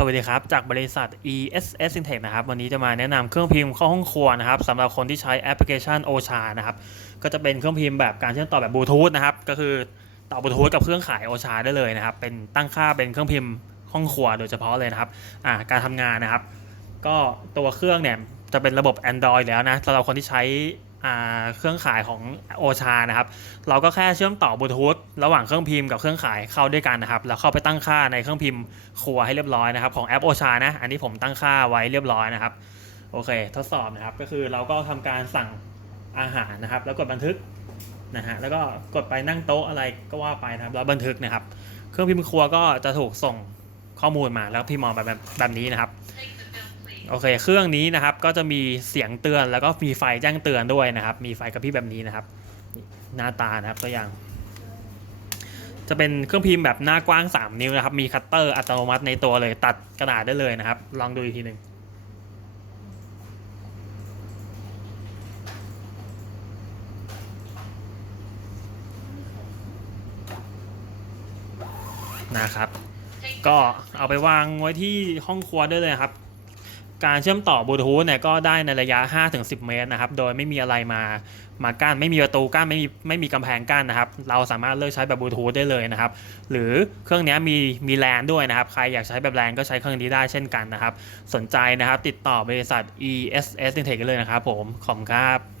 สวัสดีครับ จากบริษัท ESS Intech นะครับ วันนี้จะมาแนะนำเครื่องพิมพ์เข้าห้องครัวนะครับสำหรับคนที่ใช้แอปพลิเคชัน OSHA นะครับ ก็จะเป็นเครื่องพิมพ์แบบการเชื่อมต่อแบบบลูทูธนะครับ ก็คือต่อบลูทูธกับเครื่องขาย OSHA ได้เลยนะครับ เป็นตั้งค่าเป็นเครื่องพิมพ์ห้องครัวโดยเฉพาะเลยนะครับการทำงานนะครับ ก็ตัวเครื่องเนี่ยจะเป็นระบบ Android แล้วนะสำหรับคนที่ใช้ เครื่องขายของ OSHA นะครับ เราก็แค่เชื่อมต่อบลูทูธระหว่างเครื่องพิมพ์กับเครื่องขายเข้าด้วยกันนะครับ แล้วเข้าไปตั้งค่าในเครื่องพิมพ์ครัวให้เรียบร้อยนะครับ ของแอปโอชานะ อันนี้ผมตั้งค่าไว้เรียบร้อยนะครับ โอเค ทดสอบนะครับ ก็คือเราก็ทำการสั่งอาหารนะครับ แล้วกดบันทึกนะฮะ แล้วก็กดไปนั่งโต๊ะอะไรก็ว่าไปนะครับ แล้วบันทึกนะครับ เครื่องพิมพ์ครัวก็จะถูกส่งข้อมูลมาแล้วพิมพ์ออกมาแบบแบบนี้นะครับ โอเค เครื่องนี้นะครับก็จะมีเสียงเตือนแล้วก็มีไฟแจ้งเตือนด้วยนะครับ มีไฟกระพริบแบบนี้นะครับ หน้าตานะครับตัวอย่าง จะเป็นเครื่องพิมพ์แบบหน้ากว้าง 3 นิ้วนะครับ มีคัตเตอร์อัตโนมัติในตัวเลยตัดกระดาษได้เลยนะครับ ลองดูอีกทีหนึ่งนะครับ ก็เอาไปวางไว้ที่ห้องครัวได้เลยครับ การเชื่อมต่อบลูทูธเนี่ยก็ได้ในระยะ 5-10 เมตรนะครับ โดยไม่มีอะไรมามากั้นไม่มีประตูกั้นไม่มีไม่มีกำแพงกั้นนะครับ เราสามารถเลือกใช้แบบบลูทูธได้เลยนะครับ หรือเครื่องนี้มีมีแลนด้วยนะครับ ใครอยากใช้แบบแลนก็ใช้เครื่องนี้ได้เช่นกันนะครับ สนใจนะครับติดต่อบริษัท ESS Intech เลยนะครับผม ขอบคุณครับ